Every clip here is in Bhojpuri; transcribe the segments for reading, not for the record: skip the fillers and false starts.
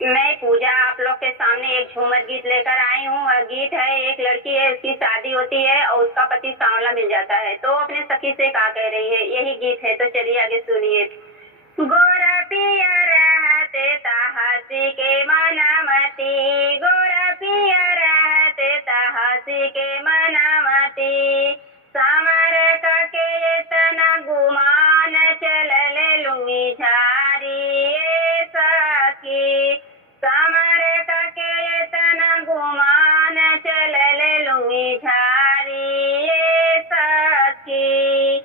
मैं पूजा आप लोग के सामने एक झूमर गीत लेकर आई हूँ। वह गीत है, एक लड़की है, उसकी शादी होती है और उसका पति सांवला मिल जाता है, तो अपने सखी से क्या कह रही है, यही गीत है। तो चलिए आगे सुनिए। गोरा पिया रहते हंसी के मनामती, गोरा पिया रहते हंसी के मनामती, समर का के तना गुमान चलले लुंगी झारी ए सखी, समर का के तना गुमान चलले लुंगी झारी ए सखी,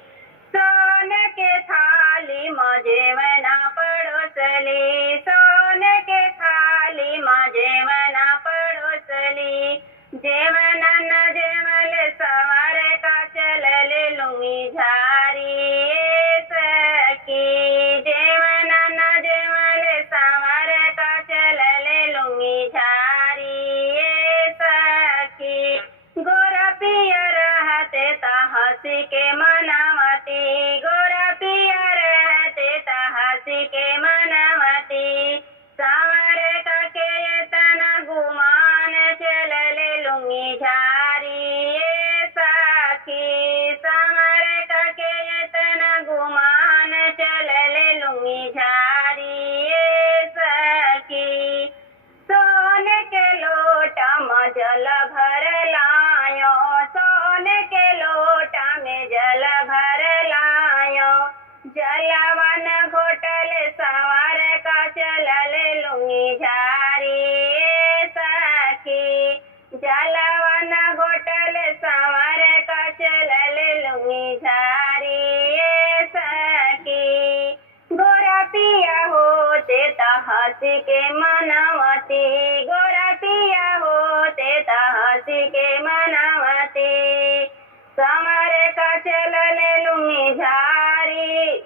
सोन के थाली मजे मना पड़ोसली, सोन के थाली मजे मना पड़ोसली, जेमन न जेमल सवार का चलले लुंगी झारी ए सखी, जेमन न जेमल सवार का चलले लुंगी झारी ए सखी, गोरा पिया रहते हंसी के मनावती, गोरा पिया रहते हंसी के मनावती, सांवर का के तना गुमान चलले लुंगी झारी ए सखी, सांवर का के तना गुमान चलले लुंगी झारी ए सखी, सोन के लोटा में जल भर लायो, सोन के लोटा में जल भर लायो, जलवन घोटल सवार का चलले लुंगी झारी ए सखी, जलवन घोटल सवार का चलले लुंगी झारी ए सखी, गोरा पिया होते हंसी के मनावती, गोरा पिया होते हंसी के मनावती, समर का चलले लुंगी झारी,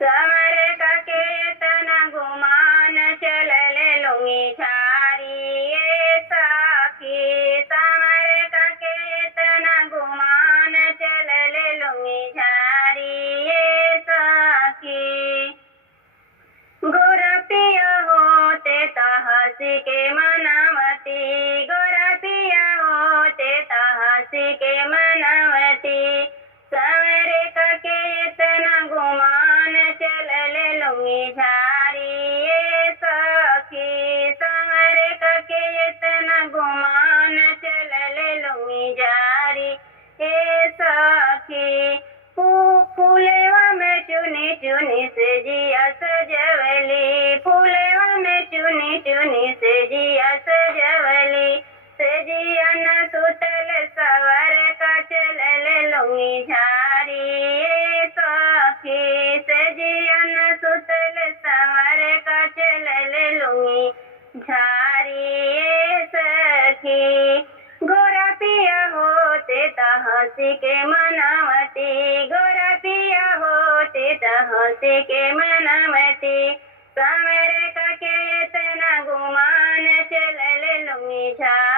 समर का के तना गुमान चलले लुंगी झारी ए सखी, समर का के तना गुमान चलले लुंगी झारी ए सखी, गोरा पिया होते हंसी के मनावती, गोरा पिया होते हंसी के मनावती, सवेरे का के तना गुमान चलले लुंगी झारी ए सखी, सवेरे का के तना गुमान चलले लुंगी झारी ए सखी, फूलेवा में चुनी चुनी से जिया सजवली, फूलेवा में चुनी चुनी से जिया सजवली, से जिया न सुतल सवर का चलले लुंगी झारी ए सखी, से जिया न सुतल सवर का चलले लुंगी झारी ए सखी, गोरा पिया होते हंसी के मनावती, गोरा पिया होते हंसी के मनावती, समर का के तना गुमान चलले लुंगी झारी।